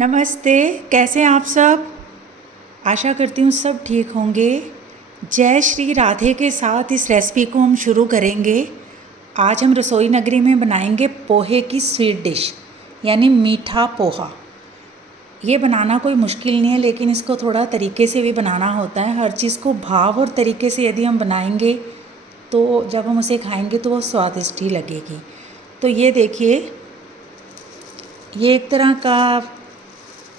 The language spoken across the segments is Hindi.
नमस्ते। कैसे हैं आप सब? आशा करती हूँ सब ठीक होंगे। जय श्री राधे के साथ इस रेसिपी को हम शुरू करेंगे। आज हम रसोई नगरी में बनाएंगे पोहे की स्वीट डिश, यानी मीठा पोहा। ये बनाना कोई मुश्किल नहीं है, लेकिन इसको थोड़ा तरीके से भी बनाना होता है। हर चीज़ को भाव और तरीके से यदि हम बनाएंगे तो जब हम उसे खाएंगे तो वो स्वादिष्ट ही लगेगी। तो ये देखिए, ये एक तरह का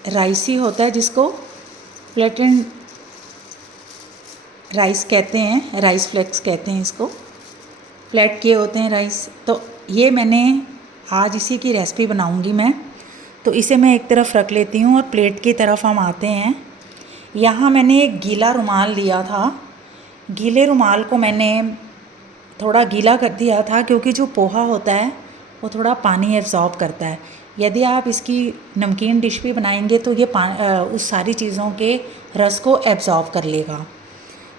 राइस ही होता है जिसको फ्लैटेंड राइस कहते हैं, राइस फ्लेक्स कहते हैं इसको। फ्लैट किए होते हैं राइस। तो ये मैंने आज इसी की रेसिपी बनाऊंगी मैं। तो इसे मैं एक तरफ रख लेती हूँ और प्लेट की तरफ हम आते हैं। यहाँ मैंने एक गीला रुमाल लिया था। गीले रुमाल को मैंने थोड़ा गीला कर दिया था, क्योंकि जो पोहा होता है वो थोड़ा पानी एब्जॉर्ब करता है। यदि आप इसकी नमकीन डिश भी बनाएंगे तो ये उस सारी चीज़ों के रस को एब्जॉर्ब कर लेगा,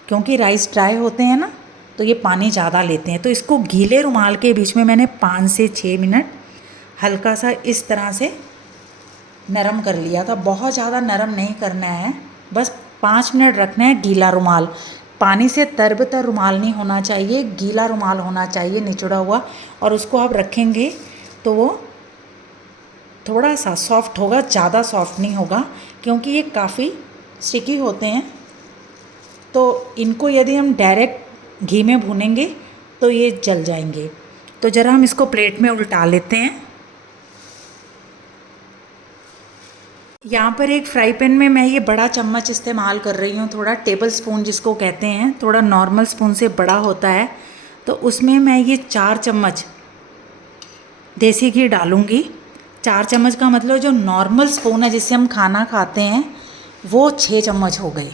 क्योंकि राइस ड्राई होते हैं ना, तो ये पानी ज़्यादा लेते हैं। तो इसको गीले रुमाल के बीच में मैंने 5 से 6 मिनट हल्का सा इस तरह से नरम कर लिया था। बहुत ज़्यादा नरम नहीं करना है, बस 5 मिनट रखना है गीला रुमाल। पानी से तरबतर रुमाल नहीं होना चाहिए, गीला रुमाल होना चाहिए, निचोड़ा हुआ। और उसको आप रखेंगे तो वो थोड़ा सा सॉफ्ट होगा, ज़्यादा सॉफ्ट नहीं होगा, क्योंकि ये काफ़ी स्टिकी होते हैं। तो इनको यदि हम डायरेक्ट घी में भूनेंगे तो ये जल जाएंगे। तो ज़रा हम इसको प्लेट में उल्टा लेते हैं। यहाँ पर एक फ्राई पैन में मैं ये बड़ा चम्मच इस्तेमाल कर रही हूँ, थोड़ा टेबल स्पून जिसको कहते हैं, थोड़ा नॉर्मल स्पून से बड़ा होता है। तो उसमें मैं ये 4 चम्मच देसी घी डालूँगी। 4 चम्मच का मतलब जो नॉर्मल स्पून है जिससे हम खाना खाते हैं वो 6 चम्मच हो गए।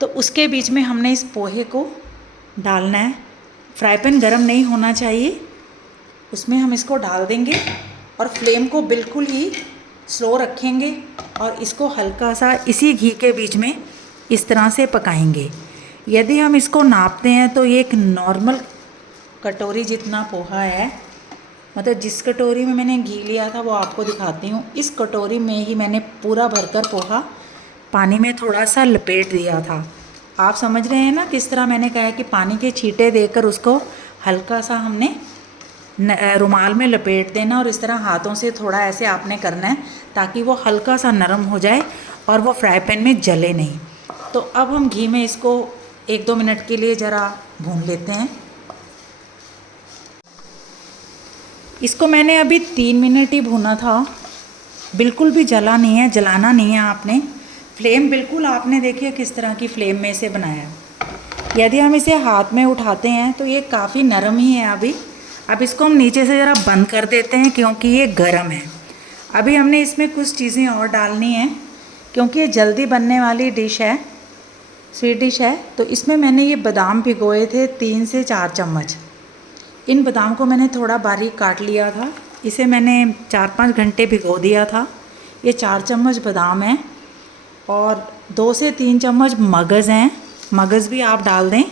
तो उसके बीच में हमने इस पोहे को डालना है। फ्राई पैन गरम नहीं होना चाहिए, उसमें हम इसको डाल देंगे और फ्लेम को बिल्कुल ही स्लो रखेंगे और इसको हल्का सा इसी घी के बीच में इस तरह से पकाएंगे। यदि हम इसको नापते हैं तो ये एक नॉर्मल कटोरी जितना पोहा है, मतलब जिस कटोरी में मैंने घी लिया था वो आपको दिखाती हूँ। इस कटोरी में ही मैंने पूरा भरकर पोहा पानी में थोड़ा सा लपेट दिया था। आप समझ रहे हैं ना किस तरह मैंने कहा कि पानी के छींटे देकर उसको हल्का सा हमने रुमाल में लपेट देना, और इस तरह हाथों से थोड़ा ऐसे आपने करना है ताकि वो हल्का सा नरम हो जाए और वो फ्राई पैन में जले नहीं। तो अब हम घी में इसको 1-2 मिनट के लिए ज़रा भून लेते हैं। इसको मैंने अभी 3 मिनट ही भूना था, बिल्कुल भी जला नहीं है, जलाना नहीं है आपने। फ्लेम बिल्कुल आपने देखिए किस तरह की फ्लेम में इसे बनाया। यदि हम इसे हाथ में उठाते हैं तो ये काफ़ी नरम ही है अभी। अब इसको हम नीचे से ज़रा बंद कर देते हैं, क्योंकि ये गर्म है। अभी हमने इसमें कुछ चीज़ें और डालनी हैं, क्योंकि ये जल्दी बनने वाली डिश है, स्वीट डिश है। तो इसमें मैंने ये बादाम भिगोए थे 3 से 4 चम्मच। इन बादाम को मैंने थोड़ा बारीक काट लिया था। इसे मैंने 4-5 घंटे भिगो दिया था। ये 4 चम्मच बादाम हैं और 2 से 3 चम्मच मगज़ हैं। मगज़ भी आप डाल दें।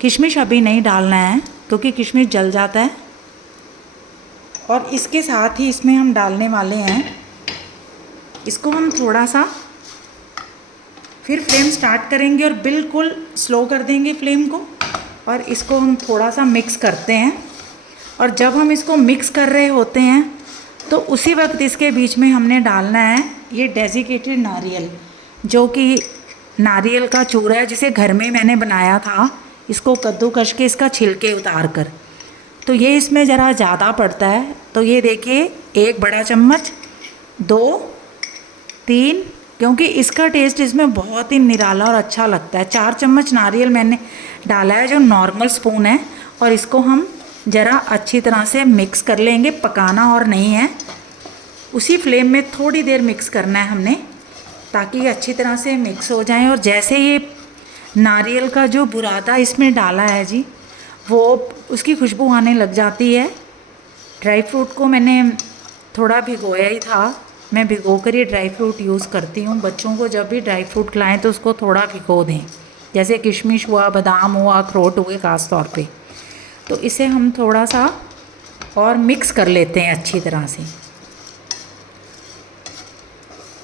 किशमिश अभी नहीं डालना है, क्योंकि किशमिश जल जाता है। और इसके साथ ही इसमें हम डालने वाले हैं, इसको हम थोड़ा सा फिर फ्लेम स्टार्ट करेंगे और बिल्कुल स्लो कर देंगे फ्लेम को, और इसको हम थोड़ा सा मिक्स करते हैं। और जब हम इसको मिक्स कर रहे होते हैं तो उसी वक्त इसके बीच में हमने डालना है ये डेसिकेटेड नारियल, जो कि नारियल का चूरा है, जिसे घर में मैंने बनाया था। इसको कद्दूकस के इसका छिलके उतार कर, तो ये इसमें ज़रा ज़्यादा पड़ता है। तो ये देखिए 1 बड़ा चम्मच, 2, 3, क्योंकि इसका टेस्ट इसमें बहुत ही निराला और अच्छा लगता है। 4 चम्मच नारियल मैंने डाला है, जो नॉर्मल स्पून है। और इसको हम ज़रा अच्छी तरह से मिक्स कर लेंगे, पकाना और नहीं है, उसी फ्लेम में थोड़ी देर मिक्स करना है हमने, ताकि ये अच्छी तरह से मिक्स हो जाए। और जैसे ये नारियल का जो बुरादा इसमें डाला है जी, वो उसकी खुशबू आने लग जाती है। ड्राई फ्रूट को मैंने थोड़ा भिगोया ही था, मैं भिगो कर ये ड्राई फ्रूट यूज़ करती हूँ। बच्चों को जब भी ड्राई फ्रूट खिलाएं तो उसको थोड़ा भिगो दें, जैसे किशमिश हुआ, बादाम हुआ, अखरोट हुए ख़ास तौर पे। तो इसे हम थोड़ा सा और मिक्स कर लेते हैं अच्छी तरह से।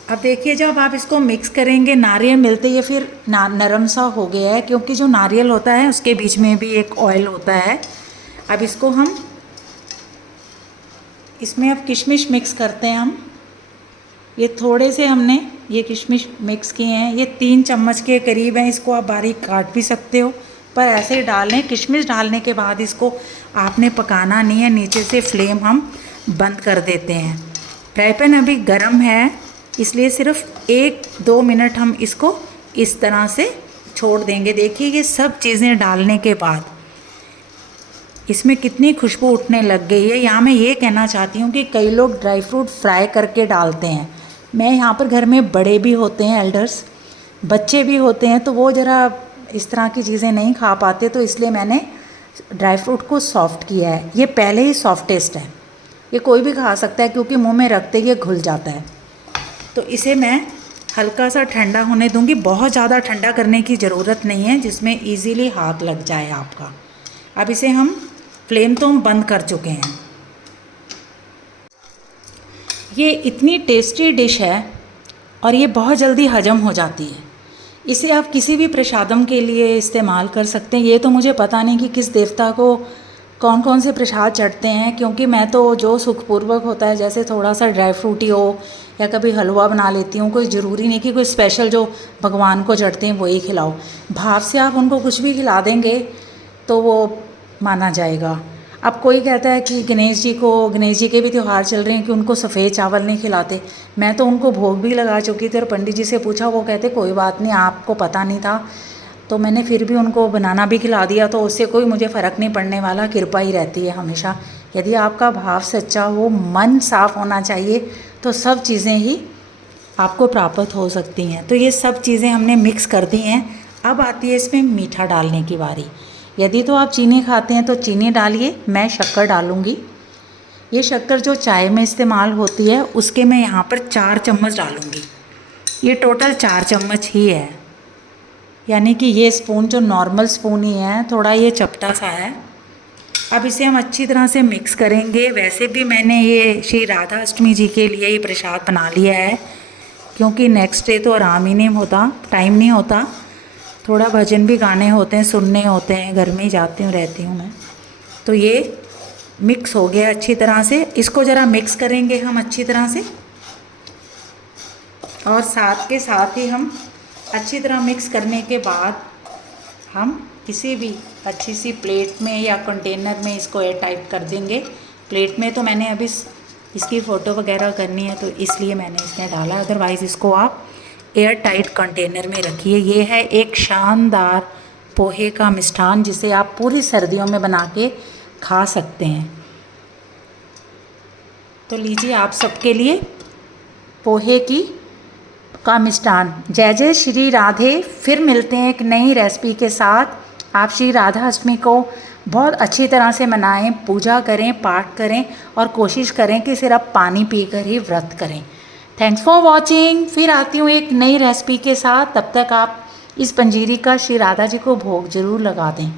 अब देखिए जब आप इसको मिक्स करेंगे, नारियल मिलते ही फिर नरम सा हो गया है, क्योंकि जो नारियल होता है उसके बीच में भी एक ऑयल होता है। अब इसको हम इसमें अब किशमिश मिक्स करते हैं हम। ये थोड़े से हमने ये किशमिश मिक्स किए हैं, ये 3 चम्मच के करीब हैं। इसको आप बारीक काट भी सकते हो, पर ऐसे ही डाल लें। किशमिश डालने के बाद इसको आपने पकाना नहीं है, नीचे से फ्लेम हम बंद कर देते हैं। फ्राई पैन अभी गर्म है, इसलिए सिर्फ 1-2 मिनट हम इसको इस तरह से छोड़ देंगे। देखिए ये सब चीज़ें डालने के बाद इसमें कितनी खुशबू उठने लग गई है। यहाँ मैं ये कहना चाहती हूँ कि कई लोग ड्राई फ्रूट फ्राई करके डालते हैं। मैं यहाँ पर घर में बड़े भी होते हैं, एल्डर्स, बच्चे भी होते हैं, तो वो ज़रा इस तरह की चीज़ें नहीं खा पाते, तो इसलिए मैंने ड्राई फ्रूट को सॉफ्ट किया है। ये पहले ही सॉफ्टेस्ट है, ये कोई भी खा सकता है, क्योंकि मुंह में रखते ही ये घुल जाता है। तो इसे मैं हल्का सा ठंडा होने दूंगी, बहुत ज़्यादा ठंडा करने की ज़रूरत नहीं है जिसमें ईज़िली हाथ लग जाए आपका। अब इसे हम फ्लेम तो हम बंद कर चुके हैं। ये इतनी टेस्टी डिश है और ये बहुत जल्दी हजम हो जाती है। इसे आप किसी भी प्रसादम के लिए इस्तेमाल कर सकते हैं। ये तो मुझे पता नहीं कि किस देवता को कौन कौन से प्रसाद चढ़ते हैं, क्योंकि मैं तो जो सुखपूर्वक होता है, जैसे थोड़ा सा ड्राई फ्रूटी हो या कभी हलवा बना लेती हूँ। कोई ज़रूरी नहीं कि कोई स्पेशल जो भगवान को चढ़ते हैं वही खिलाओ। भाव से आप उनको कुछ भी खिला देंगे तो वो माना जाएगा। अब कोई कहता है कि गणेश जी के भी त्यौहार चल रहे हैं कि उनको सफ़ेद चावल नहीं खिलाते। मैं तो उनको भोग भी लगा चुकी थी और पंडित जी से पूछा, वो कहते कोई बात नहीं, आपको पता नहीं था, तो मैंने फिर भी उनको बनाना भी खिला दिया, तो उससे कोई मुझे फ़र्क नहीं पड़ने वाला। कृपा ही रहती है हमेशा। यदि आपका भाव सच्चा हो, मन साफ़ होना चाहिए, तो सब चीज़ें ही आपको प्राप्त हो सकती हैं। तो ये सब चीज़ें हमने मिक्स कर दी हैं। अब आती है इसमें मीठा डालने की बारी। यदि तो आप चीनी खाते हैं तो चीनी डालिए, मैं शक्कर डालूँगी। ये शक्कर जो चाय में इस्तेमाल होती है उसके मैं यहाँ पर 4 चम्मच डालूँगी। ये टोटल 4 चम्मच ही है, यानी कि ये स्पून जो नॉर्मल स्पून ही है, थोड़ा ये चपटा सा है। अब इसे हम अच्छी तरह से मिक्स करेंगे। वैसे भी मैंने ये श्री राधा अष्टमी जी के लिए ये प्रसाद बना लिया है, क्योंकि नेक्स्ट डे तो आराम ही नहीं होता, टाइम नहीं होता, थोड़ा भजन भी गाने होते हैं, सुनने होते हैं, घर में ही जाती हूँ रहती हूँ मैं। तो ये मिक्स हो गया अच्छी तरह से। इसको ज़रा मिक्स करेंगे हम अच्छी तरह से, और साथ के साथ ही हम अच्छी तरह मिक्स करने के बाद हम किसी भी अच्छी सी प्लेट में या कंटेनर में इसको एयर टाइट कर देंगे। प्लेट में तो मैंने अभी इसकी फ़ोटो वगैरह करनी है तो इसलिए मैंने इसमें डाला, अदरवाइज़ इसको आप एयर टाइट कंटेनर में रखिए। ये है एक शानदार पोहे का मिष्ठान, जिसे आप पूरी सर्दियों में बना के खा सकते हैं। तो लीजिए आप सबके लिए पोहे का मिष्ठान। जय जय श्री राधे। फिर मिलते हैं एक नई रेसिपी के साथ। आप श्री राधा अष्टमी को बहुत अच्छी तरह से मनाएं, पूजा करें, पाठ करें, और कोशिश करें कि सिर्फ पानी पीकर ही व्रत करें। Thanks for watching. फिर आती हूँ एक नई रेसिपी के साथ। तब तक आप इस पंजीरी का श्री राधा जी को भोग ज़रूर लगा दें।